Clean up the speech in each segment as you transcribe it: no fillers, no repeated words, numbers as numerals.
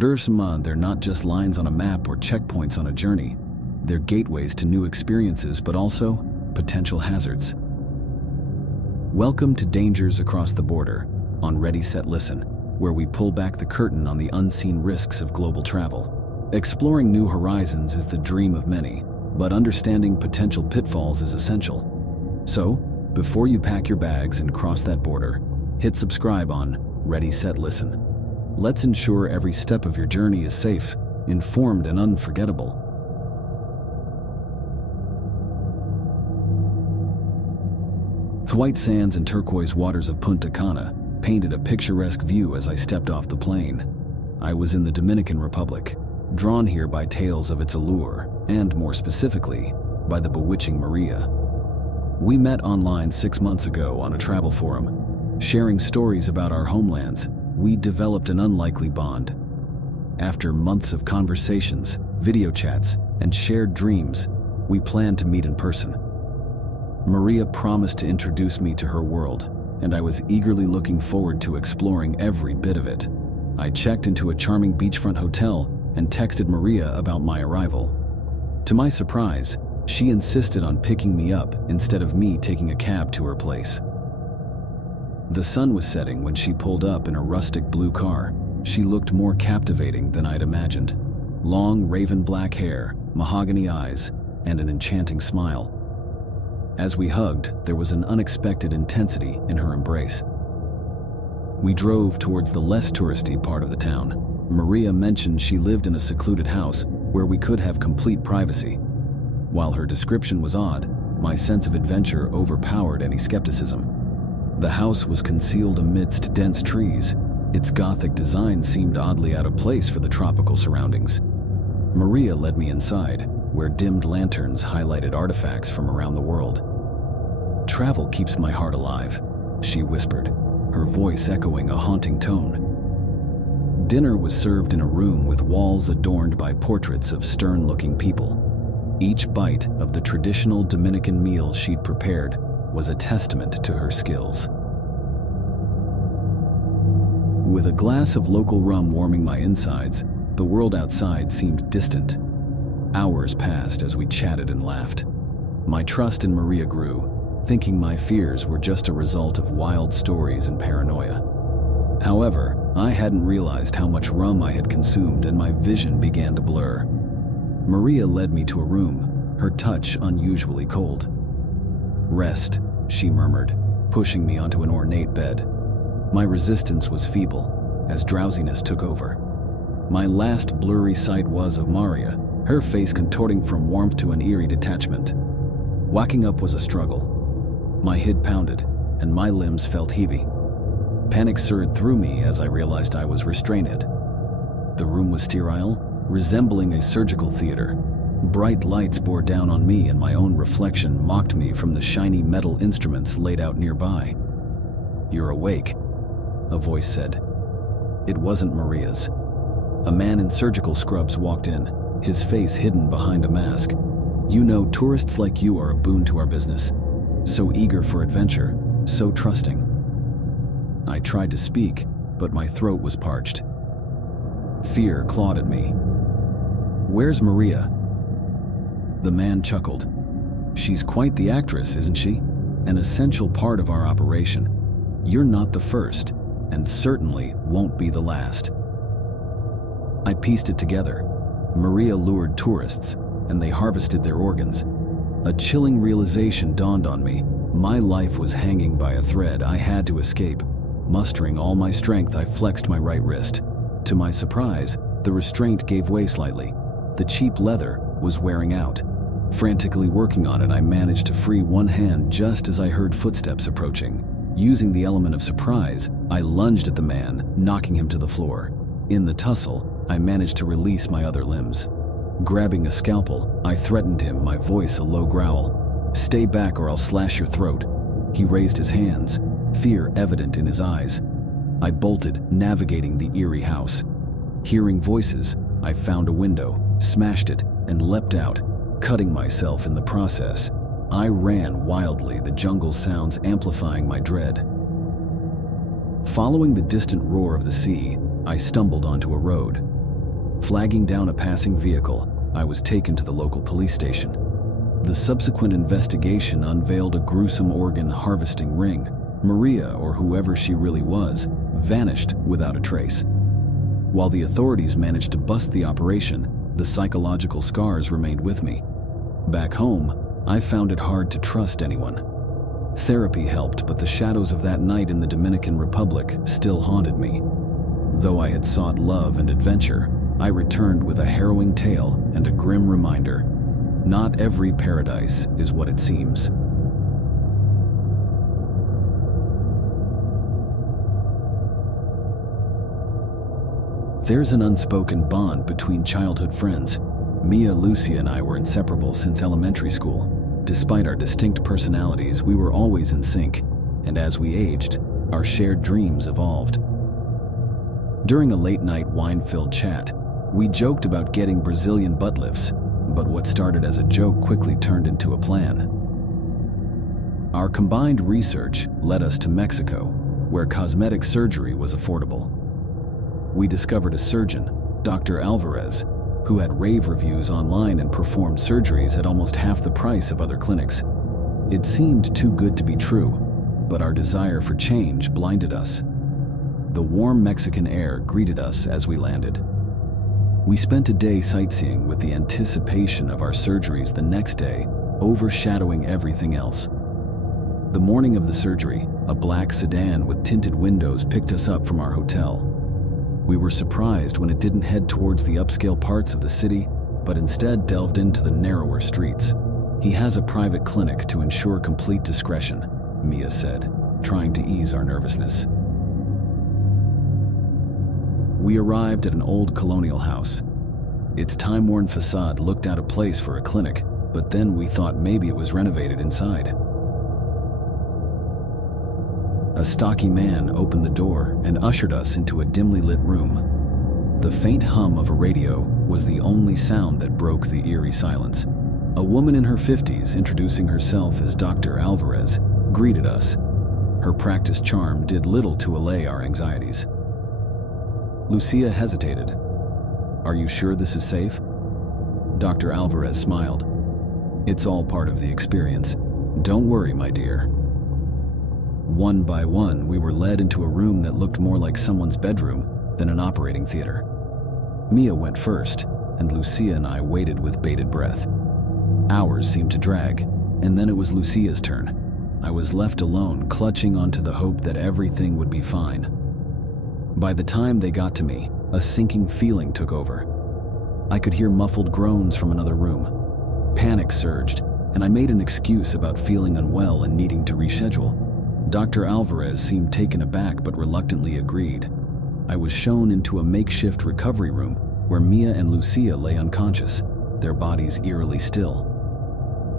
They're not just lines on a map or checkpoints on a journey. They're gateways to new experiences, but also potential hazards. Welcome to Dangers Across the Border on Ready.Set.Listen, where we pull back the curtain on the unseen risks of global travel. Exploring new horizons is the dream of many, but understanding potential pitfalls is essential. So, before you pack your bags and cross that border, hit subscribe on Ready.Set.Listen. Let's ensure every step of your journey is safe, informed, and unforgettable. The white sands and turquoise waters of Punta Cana painted a picturesque view as I stepped off the plane. I was in the Dominican Republic, drawn here by tales of its allure, and more specifically, by the bewitching Maria. We met online 6 months ago on a travel forum. Sharing stories about our homelands, we developed an unlikely bond. After months of conversations, video chats, and shared dreams, we planned to meet in person. Maria promised to introduce me to her world, and I was eagerly looking forward to exploring every bit of it. I checked into a charming beachfront hotel and texted Maria about my arrival. To my surprise, she insisted on picking me up instead of me taking a cab to her place. The sun was setting when she pulled up in a rustic blue car. She looked more captivating than I'd imagined. Long, raven black hair, mahogany eyes, and an enchanting smile. As we hugged, there was an unexpected intensity in her embrace. We drove towards the less touristy part of the town. Maria mentioned she lived in a secluded house where we could have complete privacy. While her description was odd, my sense of adventure overpowered any skepticism. The house was concealed amidst dense trees. Its Gothic design seemed oddly out of place for the tropical surroundings. Maria led me inside, where dimmed lanterns highlighted artifacts from around the world. "Travel keeps my heart alive," she whispered, her voice echoing a haunting tone. Dinner was served in a room with walls adorned by portraits of stern-looking people. Each bite of the traditional Dominican meal she'd prepared was a testament to her skills. With a glass of local rum warming my insides, the world outside seemed distant. Hours passed as we chatted and laughed. My trust in Maria grew, thinking my fears were just a result of wild stories and paranoia. However, I hadn't realized how much rum I had consumed, and my vision began to blur. Maria led me to a room, her touch unusually cold. "Rest," she murmured, pushing me onto an ornate bed. My resistance was feeble, as drowsiness took over. My last blurry sight was of Maria, her face contorting from warmth to an eerie detachment. Waking up was a struggle. My head pounded, and my limbs felt heavy. Panic surged through me as I realized I was restrained. The room was sterile, resembling a surgical theater. Bright lights bore down on me, and my own reflection mocked me from the shiny metal instruments laid out nearby. "You're awake," a voice said. It wasn't Maria's. A man in surgical scrubs walked in, his face hidden behind a mask. "You know, tourists like you are a boon to our business. So eager for adventure, so trusting." I tried to speak, but my throat was parched. Fear clawed at me. "Where's Maria?" The man chuckled. "She's quite the actress, isn't she? An essential part of our operation. You're not the first, and certainly won't be the last." I pieced it together. Maria lured tourists, and they harvested their organs. A chilling realization dawned on me. My life was hanging by a thread. I had to escape. Mustering all my strength, I flexed my right wrist. To my surprise, the restraint gave way slightly. The cheap leather was wearing out. Frantically working on it, I managed to free one hand just as I heard footsteps approaching. Using the element of surprise, I lunged at the man, knocking him to the floor. In the tussle, I managed to release my other limbs. Grabbing a scalpel, I threatened him, my voice a low growl. "Stay back or I'll slash your throat." He raised his hands, fear evident in his eyes. I bolted, navigating the eerie house. Hearing voices, I found a window, smashed it, and leapt out, cutting myself in the process. I ran wildly, the jungle sounds amplifying my dread. Following the distant roar of the sea, I stumbled onto a road. Flagging down a passing vehicle, I was taken to the local police station. The subsequent investigation unveiled a gruesome organ harvesting ring. Maria, or whoever she really was, vanished without a trace. While the authorities managed to bust the operation, the psychological scars remained with me. Back home, I found it hard to trust anyone. Therapy helped, but the shadows of that night in the Dominican Republic still haunted me. Though I had sought love and adventure, I returned with a harrowing tale and a grim reminder: not every paradise is what it seems. There's an unspoken bond between childhood friends. Mia, Lucia, and I were inseparable since elementary school. Despite our distinct personalities, we were always in sync, and as we aged, our shared dreams evolved. During a late-night wine-filled chat, we joked about getting Brazilian butt lifts, but what started as a joke quickly turned into a plan. Our combined research led us to Mexico, where cosmetic surgery was affordable. We discovered a surgeon, Dr. Alvarez, who had rave reviews online and performed surgeries at almost half the price of other clinics. It seemed too good to be true, but our desire for change blinded us. The warm Mexican air greeted us as we landed. We spent a day sightseeing with the anticipation of our surgeries the next day, overshadowing everything else. The morning of the surgery, a black sedan with tinted windows picked us up from our hotel. We were surprised when it didn't head towards the upscale parts of the city, but instead delved into the narrower streets. "He has a private clinic to ensure complete discretion," Mia said, trying to ease our nervousness. We arrived at an old colonial house. Its time-worn facade looked out of place for a clinic, but then we thought maybe it was renovated inside. A stocky man opened the door and ushered us into a dimly lit room. The faint hum of a radio was the only sound that broke the eerie silence. A woman in her 50s, introducing herself as Dr. Alvarez, greeted us. Her practice charm did little to allay our anxieties. Lucia hesitated. "Are you sure this is safe?" Dr. Alvarez smiled. "It's all part of the experience. Don't worry, my dear." One by one, we were led into a room that looked more like someone's bedroom than an operating theater. Mia went first, and Lucia and I waited with bated breath. Hours seemed to drag, and then it was Lucia's turn. I was left alone, clutching onto the hope that everything would be fine. By the time they got to me, a sinking feeling took over. I could hear muffled groans from another room. Panic surged, and I made an excuse about feeling unwell and needing to reschedule. Dr. Alvarez seemed taken aback but reluctantly agreed. I was shown into a makeshift recovery room where Mia and Lucia lay unconscious, their bodies eerily still.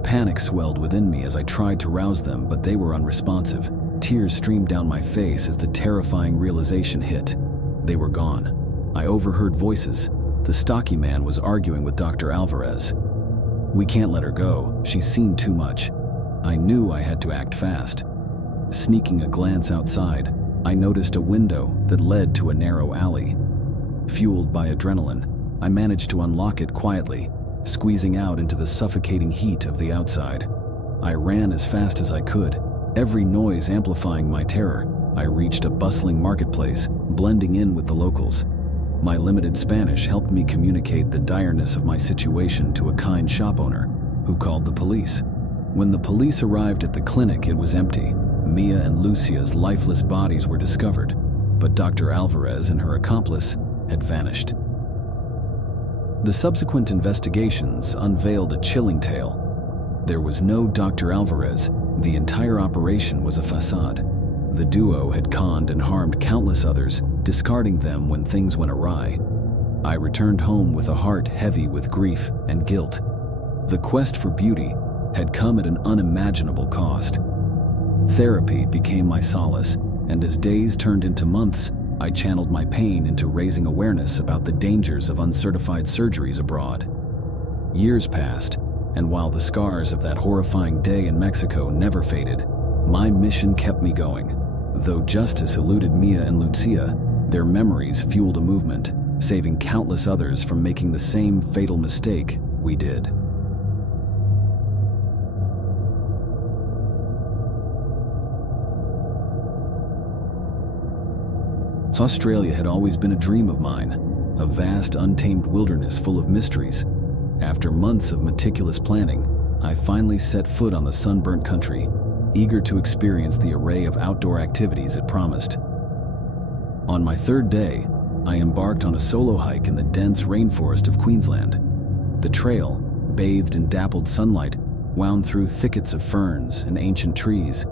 Panic swelled within me as I tried to rouse them, but they were unresponsive. Tears streamed down my face as the terrifying realization hit. They were gone. I overheard voices. The stocky man was arguing with Dr. Alvarez. "We can't let her go. She's seen too much." I knew I had to act fast. Sneaking a glance outside, I noticed a window that led to a narrow alley. Fueled by adrenaline, I managed to unlock it quietly, squeezing out into the suffocating heat of the outside. I ran as fast as I could, every noise amplifying my terror. I reached a bustling marketplace, blending in with the locals. My limited Spanish helped me communicate the direness of my situation to a kind shop owner, who called the police. When the police arrived at the clinic, it was empty. Mia and Lucia's lifeless bodies were discovered, but Dr. Alvarez and her accomplice had vanished. The subsequent investigations unveiled a chilling tale. There was no Dr. Alvarez. The entire operation was a facade. The duo had conned and harmed countless others, discarding them when things went awry. I returned home with a heart heavy with grief and guilt. The quest for beauty had come at an unimaginable cost. Therapy became my solace, and as days turned into months, I channeled my pain into raising awareness about the dangers of uncertified surgeries abroad. Years passed, and while the scars of that horrifying day in Mexico never faded, my mission kept me going. Though justice eluded Mia and Lucia, their memories fueled a movement, saving countless others from making the same fatal mistake we did. Australia had always been a dream of mine, a vast, untamed wilderness full of mysteries. After months of meticulous planning, I finally set foot on the sunburnt country, eager to experience the array of outdoor activities it promised. On my third day, I embarked on a solo hike in the dense rainforest of Queensland. The trail, bathed in dappled sunlight, wound through thickets of ferns and ancient trees.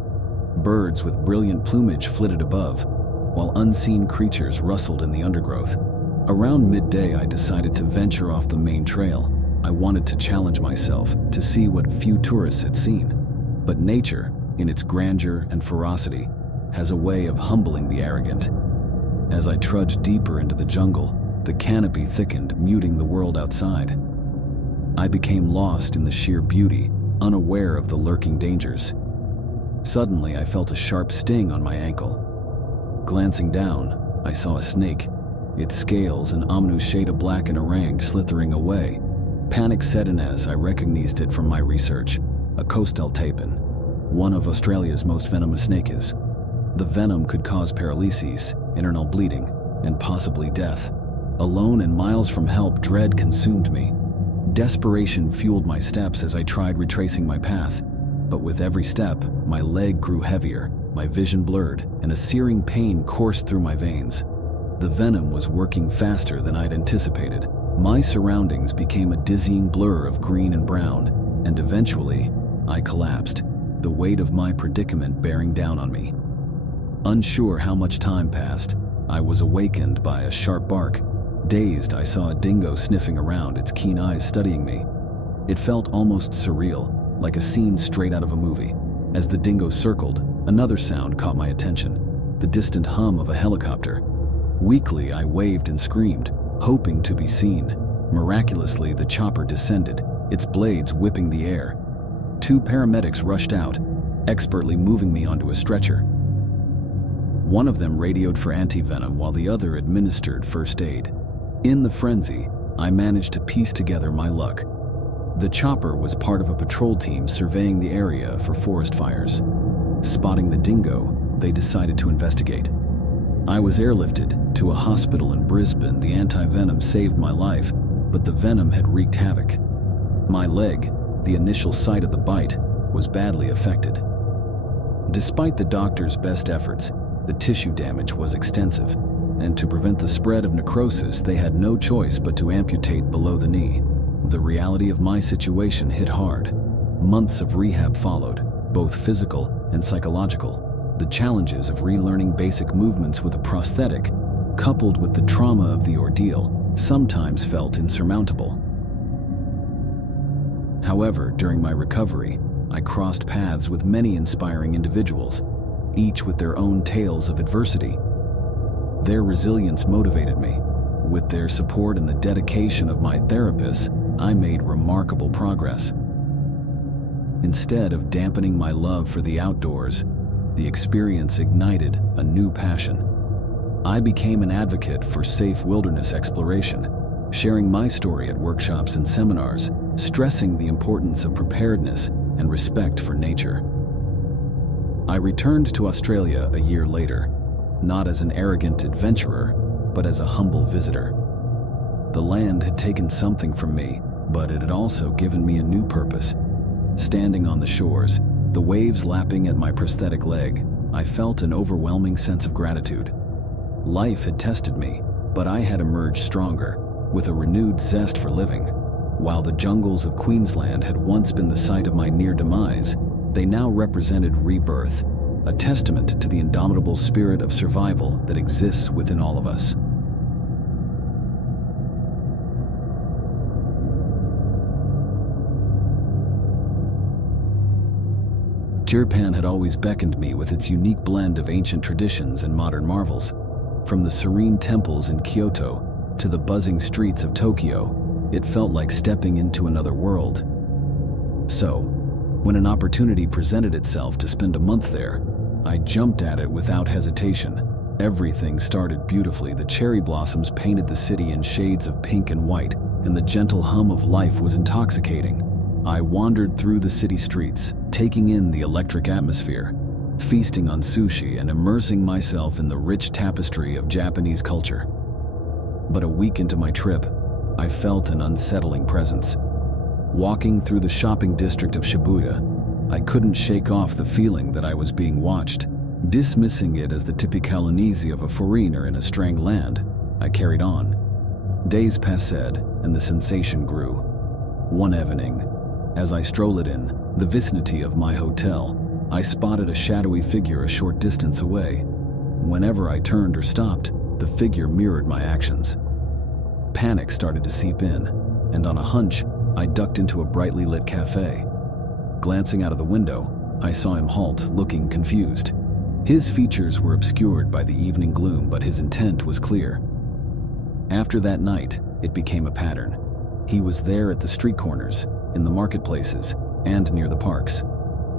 Birds with brilliant plumage flitted above, while unseen creatures rustled in the undergrowth. Around midday, I decided to venture off the main trail. I wanted to challenge myself to see what few tourists had seen. But nature, in its grandeur and ferocity, has a way of humbling the arrogant. As I trudged deeper into the jungle, the canopy thickened, muting the world outside. I became lost in the sheer beauty, unaware of the lurking dangers. Suddenly, I felt a sharp sting on my ankle. Glancing down, I saw a snake, its scales an ominous shade of black and orange slithering away. Panic set in as I recognized it from my research, a coastal tapir, one of Australia's most venomous snakes. The venom could cause paralysis, internal bleeding, and possibly death. Alone and miles from help, dread consumed me. Desperation fueled my steps as I tried retracing my path. But with every step, my leg grew heavier, my vision blurred, and a searing pain coursed through my veins. The venom was working faster than I'd anticipated. My surroundings became a dizzying blur of green and brown, and eventually, I collapsed, the weight of my predicament bearing down on me. Unsure how much time passed, I was awakened by a sharp bark. Dazed, I saw a dingo sniffing around, its keen eyes studying me. It felt almost surreal, like a scene straight out of a movie. As the dingo circled, another sound caught my attention, the distant hum of a helicopter. Weakly, I waved and screamed, hoping to be seen. Miraculously, the chopper descended, its blades whipping the air. 2 paramedics rushed out, expertly moving me onto a stretcher. One of them radioed for anti-venom while the other administered first aid. In the frenzy, I managed to piece together my luck. The chopper was part of a patrol team surveying the area for forest fires. Spotting the dingo, they decided to investigate. I was airlifted to a hospital in Brisbane. The anti-venom saved my life, but the venom had wreaked havoc. My leg, the initial site of the bite, was badly affected. Despite the doctor's best efforts, the tissue damage was extensive, and to prevent the spread of necrosis, they had no choice but to amputate below the knee. The reality of my situation hit hard. Months of rehab followed, both physical and psychological. The challenges of relearning basic movements with a prosthetic, coupled with the trauma of the ordeal, sometimes felt insurmountable. However, during my recovery, I crossed paths with many inspiring individuals, each with their own tales of adversity. Their resilience motivated me. With their support and the dedication of my therapists, I made remarkable progress. Instead of dampening my love for the outdoors, the experience ignited a new passion. I became an advocate for safe wilderness exploration, sharing my story at workshops and seminars, stressing the importance of preparedness and respect for nature. I returned to Australia a year later, not as an arrogant adventurer, but as a humble visitor. The land had taken something from me, but it had also given me a new purpose. Standing on the shores, the waves lapping at my prosthetic leg, I felt an overwhelming sense of gratitude. Life had tested me, but I had emerged stronger, with a renewed zest for living. While the jungles of Queensland had once been the site of my near demise, they now represented rebirth, a testament to the indomitable spirit of survival that exists within all of us. Japan had always beckoned me with its unique blend of ancient traditions and modern marvels. From the serene temples in Kyoto to the buzzing streets of Tokyo, it felt like stepping into another world. So, when an opportunity presented itself to spend a month there, I jumped at it without hesitation. Everything started beautifully. The cherry blossoms painted the city in shades of pink and white, and the gentle hum of life was intoxicating. I wandered through the city streets, taking in the electric atmosphere, feasting on sushi and immersing myself in the rich tapestry of Japanese culture. But a week into my trip, I felt an unsettling presence. Walking through the shopping district of Shibuya, I couldn't shake off the feeling that I was being watched. Dismissing it as the typicality of a foreigner in a strange land, I carried on. Days passed, and the sensation grew. One evening, as I strolled in the vicinity of my hotel, I spotted a shadowy figure a short distance away. Whenever I turned or stopped, the figure mirrored my actions. Panic started to seep in, and on a hunch, I ducked into a brightly lit cafe. Glancing out of the window, I saw him halt, looking confused. His features were obscured by the evening gloom, but his intent was clear. After that night, it became a pattern. He was there at the street corners, in the marketplaces, and near the parks.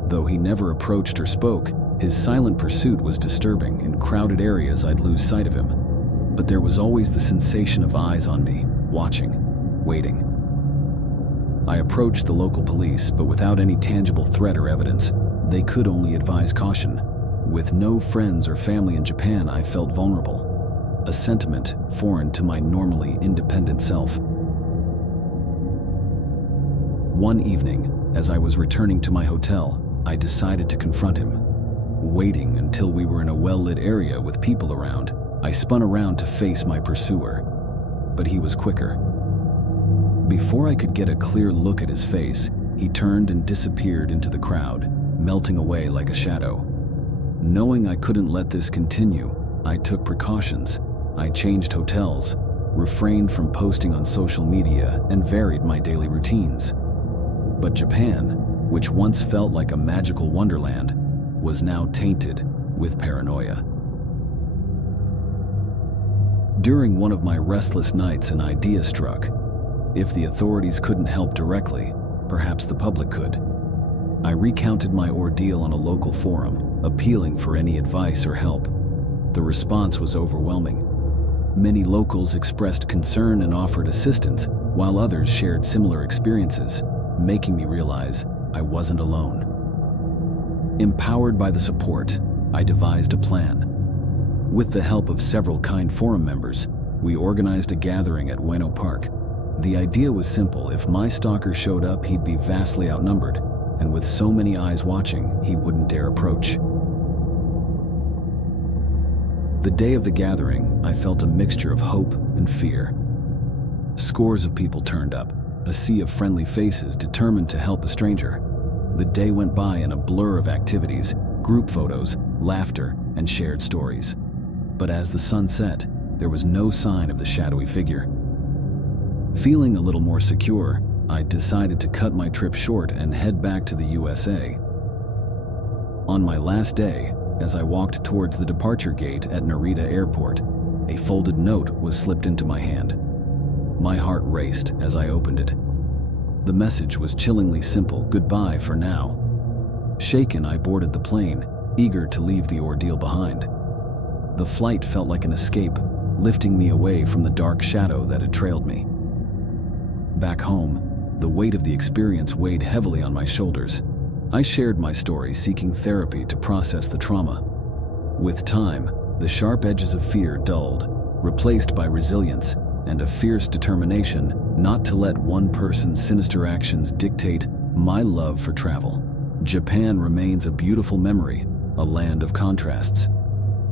Though he never approached or spoke, his silent pursuit was disturbing. In crowded areas, I'd lose sight of him. But there was always the sensation of eyes on me, watching, waiting. I approached the local police, but without any tangible threat or evidence. They could only advise caution. With no friends or family in Japan, I felt vulnerable, a sentiment foreign to my normally independent self. One evening, as I was returning to my hotel, I decided to confront him. Waiting until we were in a well-lit area with people around, I spun around to face my pursuer, but he was quicker. Before I could get a clear look at his face, he turned and disappeared into the crowd, melting away like a shadow. Knowing I couldn't let this continue, I took precautions. I changed hotels, refrained from posting on social media, and varied my daily routines. But Japan, which once felt like a magical wonderland, was now tainted with paranoia. During one of my restless nights, an idea struck. If the authorities couldn't help directly, perhaps the public could. I recounted my ordeal on a local forum, appealing for any advice or help. The response was overwhelming. Many locals expressed concern and offered assistance, while others shared similar experiences, making me realize I wasn't alone. Empowered by the support, I devised a plan. With the help of several kind forum members, we organized a gathering at Ueno Park. The idea was simple: if my stalker showed up, he'd be vastly outnumbered, and with so many eyes watching, he wouldn't dare approach. The day of the gathering, I felt a mixture of hope and fear. Scores of people turned up, a sea of friendly faces determined to help a stranger. The day went by in a blur of activities, group photos, laughter, and shared stories. But as the sun set, there was no sign of the shadowy figure. Feeling a little more secure, I decided to cut my trip short and head back to the USA. On my last day, as I walked towards the departure gate at Narita Airport, a folded note was slipped into my hand. My heart raced as I opened it. The message was chillingly simple: goodbye for now. Shaken, I boarded the plane, eager to leave the ordeal behind. The flight felt like an escape, lifting me away from the dark shadow that had trailed me. Back home, the weight of the experience weighed heavily on my shoulders. I shared my story, seeking therapy to process the trauma. With time, the sharp edges of fear dulled, replaced by resilience and a fierce determination not to let one person's sinister actions dictate my love for travel. Japan remains a beautiful memory, a land of contrasts.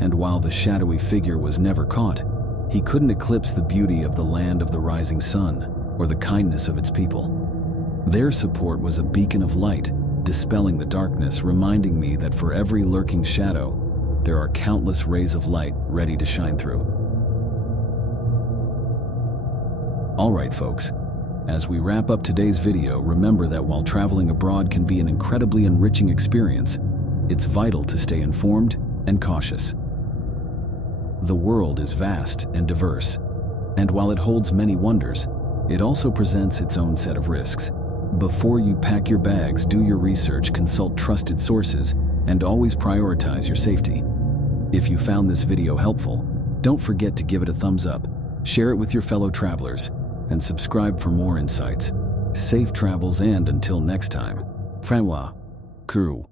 And while the shadowy figure was never caught, he couldn't eclipse the beauty of the land of the rising sun or the kindness of its people. Their support was a beacon of light, dispelling the darkness, reminding me that for every lurking shadow, there are countless rays of light ready to shine through. All right, folks, as we wrap up today's video, remember that while traveling abroad can be an incredibly enriching experience, it's vital to stay informed and cautious. The world is vast and diverse, and while it holds many wonders, it also presents its own set of risks. Before you pack your bags, do your research, consult trusted sources, and always prioritize your safety. If you found this video helpful, don't forget to give it a thumbs up, share it with your fellow travelers, and subscribe for more insights. Safe travels, and until next time, Francois, Crew.